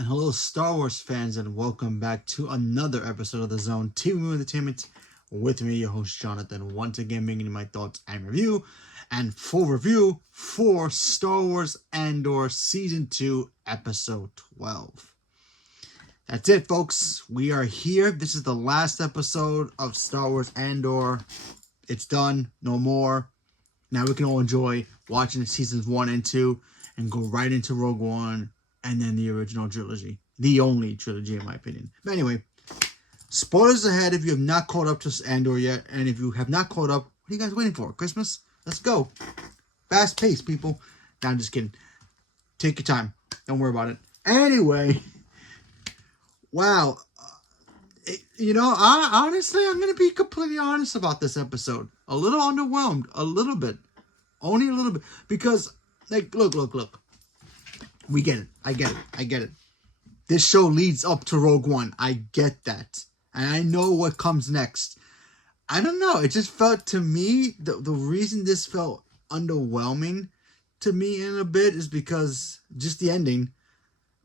And hello, Star Wars fans, and welcome back to another episode of the Zone TV Entertainment with me, your host Jonathan. Once again, bringing my thoughts and review and full review for Star Wars Andor Season 2, Episode 12. That's it, folks. We are here. This is the last episode of Star Wars Andor. It's done. No more. Now we can all enjoy watching seasons 1 and 2 and go right into Rogue One. And then the original trilogy. The only trilogy, in my opinion. But anyway, spoilers ahead if you have not caught up to Andor yet. And if you have not caught up, what are you guys waiting for? Christmas? Let's go. Fast pace, people. No, I'm just kidding. Take your time. Don't worry about it. Anyway. Wow. Honestly, I'm going to be completely honest about this episode. A little underwhelmed. A little bit. Only a little bit. Because, look. We get it. I get it. This show leads up to Rogue One. I get that. And I know what comes next. I don't know. It just felt to me, the reason this felt underwhelming to me in a bit is because just the ending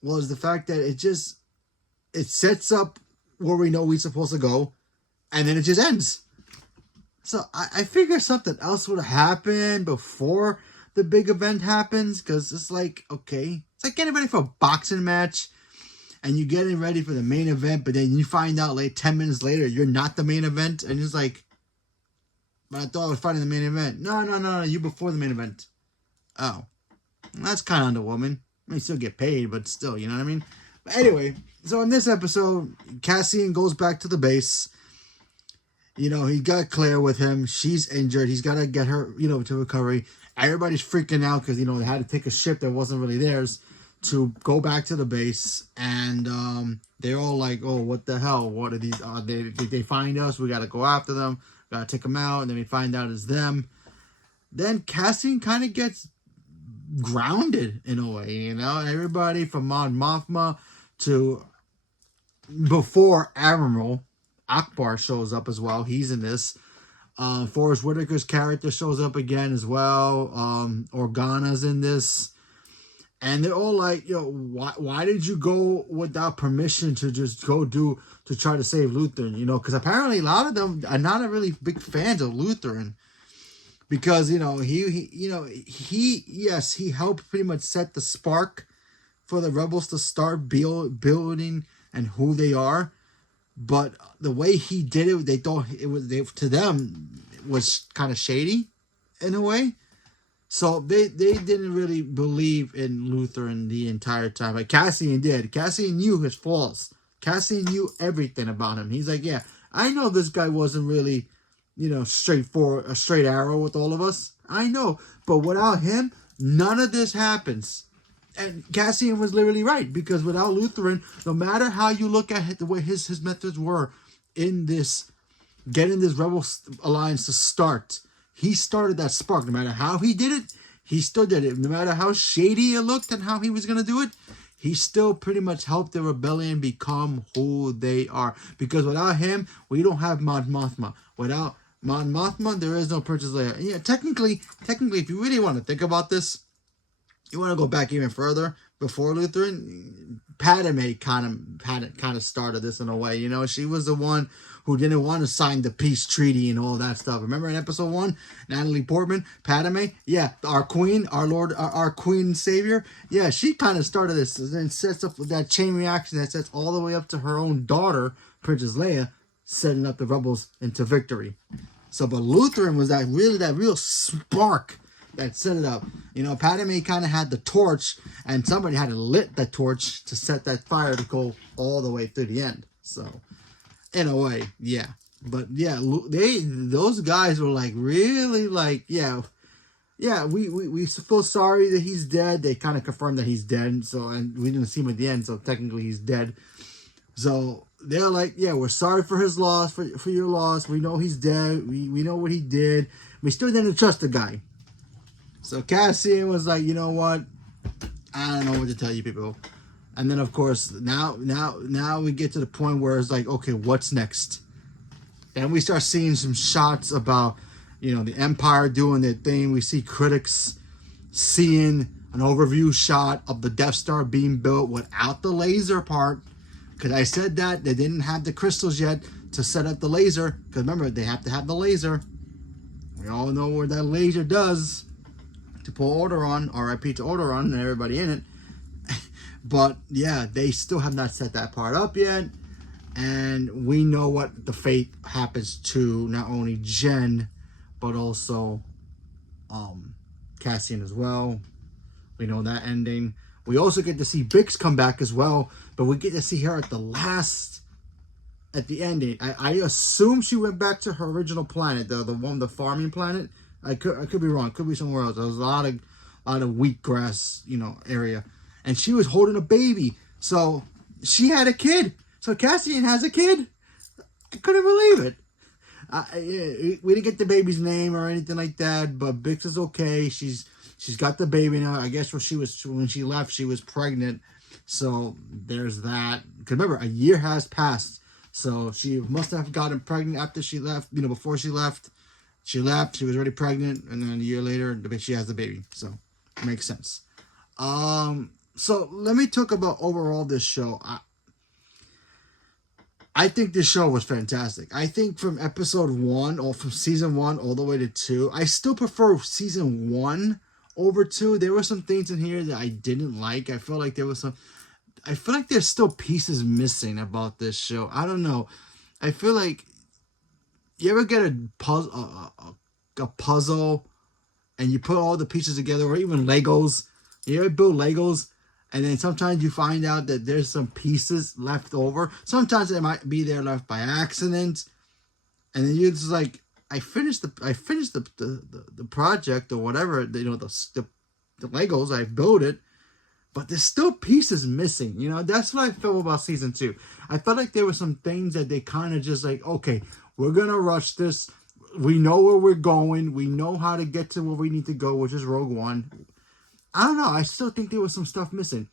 was the fact that it sets up where we know we're supposed to go. And then it just ends. So I figure something else would have happened before the big event happens. Because it's like, okay. It's like getting ready for a boxing match and you're getting ready for the main event, but then you find out 10 minutes later you're not the main event, and it's like, but I thought I was fighting the main event. No, you before the main event. Oh. That's kind of underwhelming. I mean, you still get paid, but still, you know what I mean? But anyway, so in this episode, Cassian goes back to the base. You know, he got Claire with him. She's injured. He's got to get her, to recovery. Everybody's freaking out because, they had to take a ship that wasn't really theirs to go back to the base. And they're all like, oh, what the hell? What are these? Did they find us? We got to go after them. Got to take them out. And then we find out it's them. Then Cassian kind of gets grounded in a way, Everybody from Mon Mothma to before Admiral Akbar shows up as well. He's in this. Forrest Whitaker's character shows up again as well. Organa's in this. And they're all like, why did you go without permission to just go to try to save Lutheran? Because apparently a lot of them are not really big fans of Lutheran. Because, he helped pretty much set the spark for the rebels to start building and who they are. But the way he did it, they thought to them it was kind of shady in a way. So they didn't really believe in Lutheran the entire time. Like Cassian did. Cassian knew his flaws. Cassian knew everything about him. He's like, yeah, I know this guy wasn't really, straightforward, a straight arrow with all of us. I know. But without him, none of this happens. And Cassian was literally right, because without Lutheran, no matter how you look at the way his methods were in this, getting this Rebel Alliance to start, he started that spark. No matter how he did it, he still did it. No matter how shady it looked and how he was going to do it, he still pretty much helped the rebellion become who they are. Because without him, we don't have Mon Mothma. Without Mon Mothma, there is no Princess Leia. Yeah, technically, if you really want to think about this, you want to go back even further before Lutheran, Padme kind of started this in a way. She was the one who didn't want to sign the peace treaty and all that stuff. Remember in episode 1, Natalie Portman, Padme, yeah, our queen, our Lord, our queen and savior, yeah, she kind of started this and sets up that chain reaction that sets all the way up to her own daughter, Princess Leia, setting up the rebels into victory. So, but Lutheran was that real spark that set it up. Padme kind of had the torch, and somebody had to lit the torch to set that fire to go all the way through the end. So, in a way, yeah. But yeah, those guys were like really like, we feel sorry that he's dead. They kind of confirmed that he's dead. So, and we didn't see him at the end, so technically he's dead. So they're like, yeah, we're sorry for his loss, for your loss. We know he's dead. We know what he did. We still didn't trust the guy. So Cassian was like, you know what? I don't know what to tell you people. And then of course now we get to the point where it's like, okay, what's next? And we start seeing some shots about, the Empire doing their thing. We see critics seeing an overview shot of the Death Star being built without the laser part. Because I said that they didn't have the crystals yet to set up the laser. Because remember, they have to have the laser. We all know what that laser does to pull Alderaan, RIP to Alderaan and everybody in it. But yeah, they still have not set that part up yet. And we know what the fate happens to not only Jen, but also Cassian as well. We know that ending. We also get to see Bix come back as well, but we get to see her at the ending. I assume she went back to her original planet, the farming planet. I could be wrong. Could be somewhere else. There was a lot of wheatgrass, area, and she was holding a baby. So she had a kid. So Cassian has a kid. I couldn't believe it. We didn't get the baby's name or anything like that, but Bix is okay. She's got the baby now. I guess when she left, she was pregnant. So there's that. Because remember, a year has passed. So she must have gotten pregnant after she left. Before she left. She left. She was already pregnant, and then a year later, she has the baby. So it makes sense. So let me talk about overall this show. I think this show was fantastic. I think from episode 1 or from season 1 all the way to 2, I still prefer season 1 over 2. There were some things in here that I didn't like. I feel like there's still pieces missing about this show. I don't know. I feel like you ever get a puzzle and you put all the pieces together, or even Legos. You ever build Legos? And then sometimes you find out that there's some pieces left over. Sometimes they might be there left by accident. And then you're just like, I finished the project or whatever, the Legos, I built it. But there's still pieces missing. That's what I felt about season 2. I felt like there were some things that they kind of just like, okay, we're going to rush this. We know where we're going. We know how to get to where we need to go, which is Rogue One. I don't know. I still think there was some stuff missing.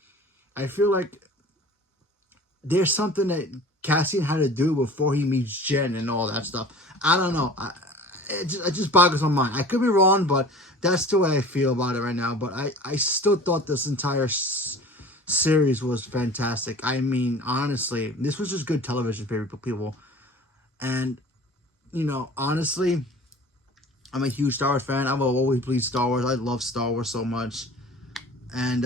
I feel like there's something that Cassian had to do before he meets Jen and all that stuff. I don't know. It just boggles my mind. I could be wrong, but that's the way I feel about it right now. But I still thought this entire series was fantastic. I mean, honestly, this was just good television for people. And, honestly, I'm a huge Star Wars fan. I will always bleed Star Wars. I love Star Wars so much. And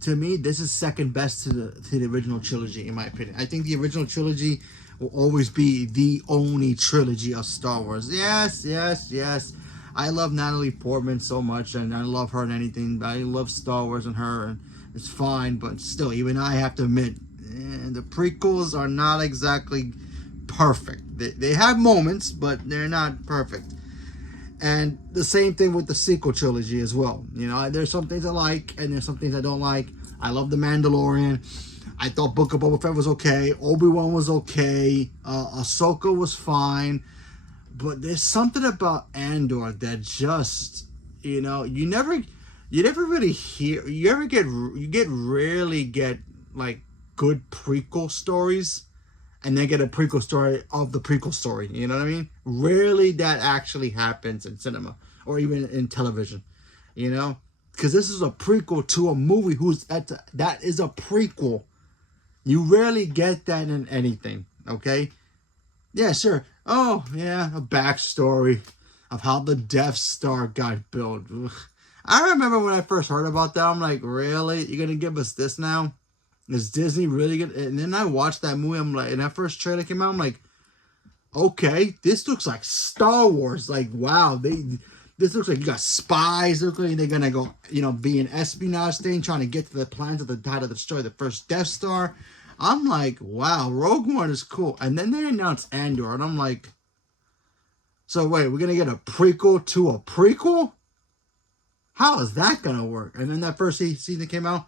to me, this is second best to the original trilogy, in my opinion. I think the original trilogy will always be the only trilogy of Star Wars. Yes. I love Natalie Portman so much, and I love her and anything. I love Star Wars and her, and it's fine. But still, even I have to admit, the prequels are not exactly perfect. They have moments, but they're not perfect. And the same thing with the sequel trilogy as well. There's some things I like, and there's some things I don't like. I love The Mandalorian. I thought Book of Boba Fett was okay. Obi-Wan was okay. Ahsoka was fine. But there's something about Andor that just, you never really hear. Rarely get like good prequel stories, and then get a prequel story of the prequel story. You know what I mean? Rarely that actually happens in cinema or even in television. Because this is a prequel to a movie that is a prequel. You rarely get that in anything. Okay? Yeah, sure. Oh, yeah, a backstory of how the Death Star got built. Ugh. I remember when I first heard about that, I'm like, really? You're going to give us this now? Is Disney really good? And then I watched that movie. I'm like, and that first trailer came out. I'm like, okay, this looks like Star Wars. Like, wow, this looks like you got spies. It looks like they're gonna go, be an espionage thing, trying to get to the plans of how to destroy the first Death Star. I'm like, wow, Rogue One is cool. And then they announced Andor, and I'm like, so wait, we're gonna get a prequel to a prequel? How is that gonna work? And then that first season that came out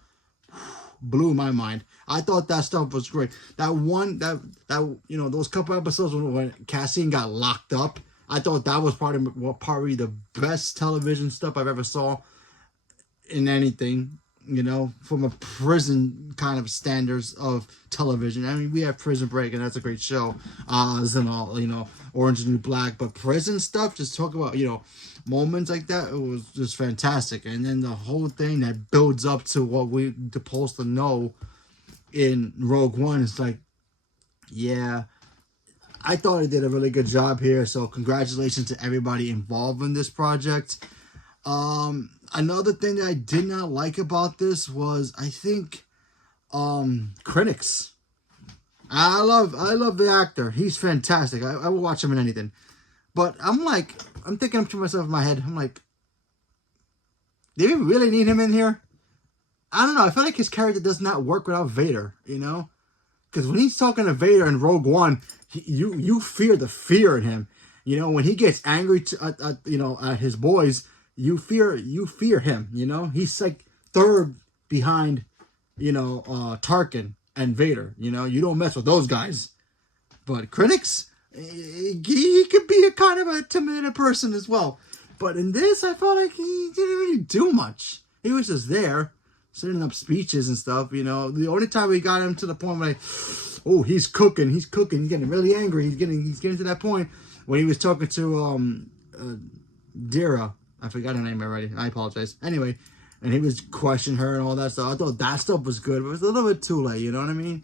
blew my mind. I thought that stuff was great. Those couple episodes when Cassian got locked up, I thought that was probably the best television stuff I've ever saw in anything. from a prison kind of standards of television. I mean, we have Prison Break, and that's a great show. Oz and all, Orange is the New Black. But prison stuff, just talk about, moments like that, it was just fantastic. And then the whole thing that builds up to what we're supposed to know in Rogue One is like, yeah, I thought it did a really good job here. So congratulations to everybody involved in this project. Another thing that I did not like about this was, I think, critics. I love the actor. He's fantastic. I will watch him in anything. But I'm thinking to myself in my head, I'm like, do we really need him in here? I don't know. I feel like his character does not work without Vader, Because when he's talking to Vader in Rogue One, you fear the fear in him. When he gets angry at his boys, you fear him. He's like third behind, Tarkin and Vader. You don't mess with those guys. But critics, he could be a kind of a intimidated person as well. But in this, I felt like he didn't really do much. He was just there, setting up speeches and stuff. The only time we got him to the point where, oh, he's cooking, he's getting really angry. He's getting to that point when he was talking to Dira. I forgot her name already. I apologize. Anyway, and he was questioning her and all that stuff. I thought that stuff was good, but it was a little bit too late. You know what I mean?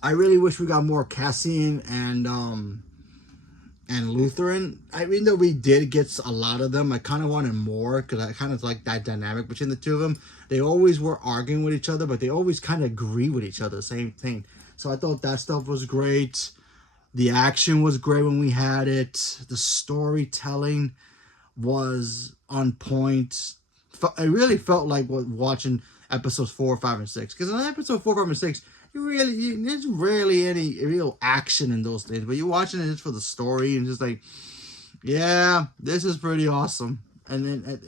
I really wish we got more Cassian and Lutheran. I mean, though we did get a lot of them, I kind of wanted more because I kind of like that dynamic between the two of them. They always were arguing with each other, but they always kind of agree with each other. Same thing. So I thought that stuff was great. The action was great when we had it. The storytelling was on point. I really felt like watching episodes 4, 5, and 6. Because in episode 4, 5, and 6, there's rarely any real action in those things. But you're watching it just for the story and just like, yeah, this is pretty awesome. And then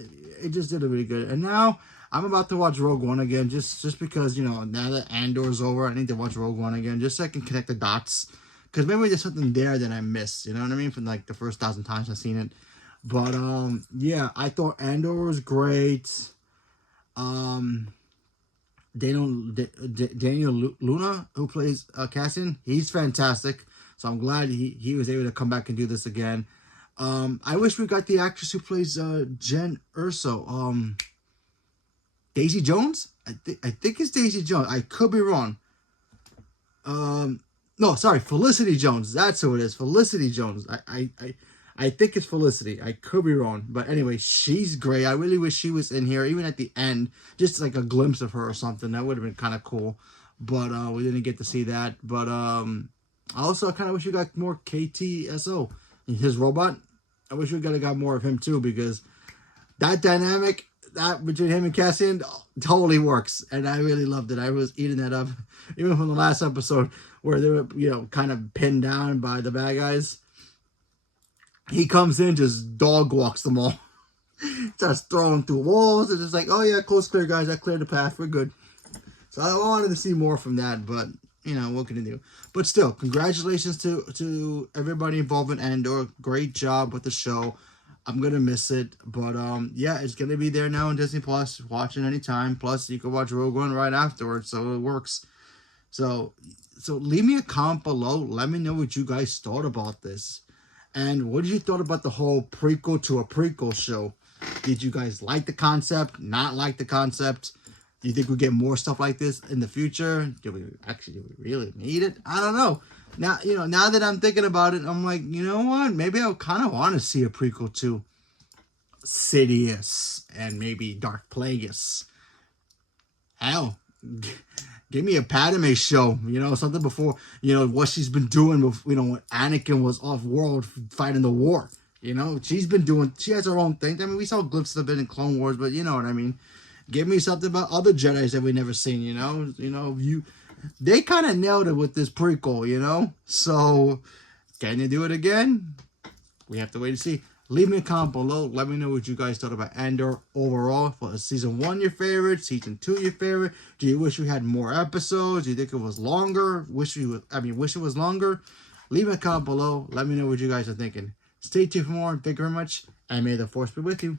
it just did it really good. And now I'm about to watch Rogue One again just because, now that Andor's over, I need to watch Rogue One again just so I can connect the dots. Because maybe there's something there that I missed, you know what I mean? From like the first 1,000 times I've seen it. But yeah, I thought Andor was great. Daniel Luna, who plays Cassian, he's fantastic. So I'm glad he was able to come back and do this again. I wish we got the actress who plays Jen Erso. Daisy Jones? I think it's Daisy Jones. I could be wrong. No, sorry, Felicity Jones. That's who it is. Felicity Jones. I think it's Felicity. I could be wrong. But anyway, she's great. I really wish she was in here, even at the end. Just like a glimpse of her or something. That would have been kind of cool. But we didn't get to see that. But also, I kind of wish we got more KTSO. His robot. I wish we got more of him too, because that dynamic that between him and Cassian totally works. And I really loved it. I was eating that up. Even from the last episode where they were, kind of pinned down by the bad guys. He comes in, just dog walks them all. Starts throwing through walls. It's just like, oh yeah, coast clear, guys. I cleared the path. We're good. So I wanted to see more from that, but what can you do? But still, congratulations to everybody involved in Andor. Great job with the show. I'm gonna miss it, but yeah, it's gonna be there now on Disney Plus. Watch it anytime. Plus, you can watch Rogue One right afterwards, so it works. So leave me a comment below. Let me know what you guys thought about this. And what did you thought about the whole prequel to a prequel show? Did you guys like the concept? Not like the concept? Do you think we'll get more stuff like this in the future? Do we really need it? I don't know. Now, now that I'm thinking about it, I'm like, you know what? Maybe I kind of want to see a prequel to Sidious and maybe Dark Plagueis. Hell, give me a Padme show, something before, what she's been doing with, when Anakin was off-world fighting the war. She's been doing, she has her own thing. I mean, we saw glimpses of it in Clone Wars, but you know what I mean. Give me something about other Jedis that we never seen, they kind of nailed it with this prequel, So, can you do it again? We have to wait and see. Leave me a comment below. Let me know what you guys thought about Andor overall. For season 1 your favorite, season 2 your favorite. Do you wish we had more episodes? Do you think it was longer? Wish it was longer? Leave me a comment below. Let me know what you guys are thinking. Stay tuned for more. Thank you very much, and may the Force be with you.